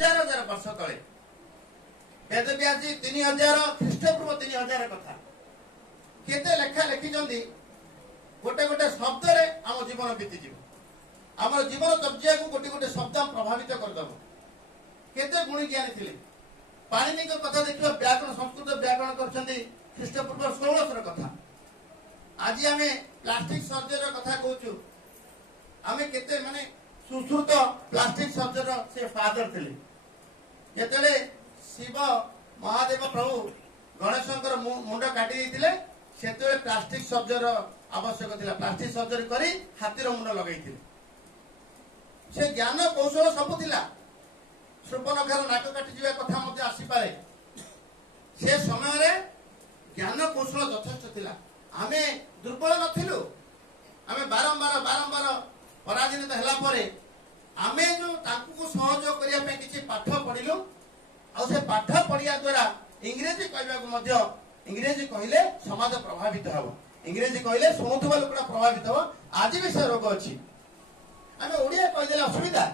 हजार हजार वर्ष तले वेदव्यास जी 3000 ख्रीष्टपूर्व 3000 कथा केते लेखा लिखिଛନ୍ତି गोटे गोटे शब्द रे आम जीवन बीतीजी आम जीवन चर्चा को गोटे गोटे शब्द प्रभावित करदब केते गुणी ज्ञानी थिले पाणिनि को कथा देखिबा व्याकरण संस्कृत व्याकरण करछन्ती ख्रीष्टपूर्व 1600 कथा आज आम प्लास्टिक सर्जरी कथा कहूँ आम केते माने सुश्रुत प्लास्टिक सर्जरी से फादर थिले जेतेले शिव महादेव प्रभु गणेशंकर मुंड काटी देइतिले सेते प्लास्टिक सर्जरी आवश्यक थिला प्लास्टिक सर्जरी करी हाथीर मुंड लगैथिले से ज्ञान कौशल सब थिला सुपर्णखार नाक काटी जीवा कथा मते आसी पारे से समय रे ज्ञान कौशल यथेष्ट थिला आमे दुर्बल नथिलु आमे बारंबार बारंबार पराजित होला परे आमे जो ताकू को सहयोग करिया पे किछि पाठ पढिलु आ से पाठ पढिया द्वारा इंग्रेजी कहबा को मध्य इंग्रेजी कहले समाज प्रभावित हबो इंग्रेजी कहले सुनुथबा लोकटा प्रभावित हो आज भी से रोग अछि आमे ओडिया कहि देला असुविधा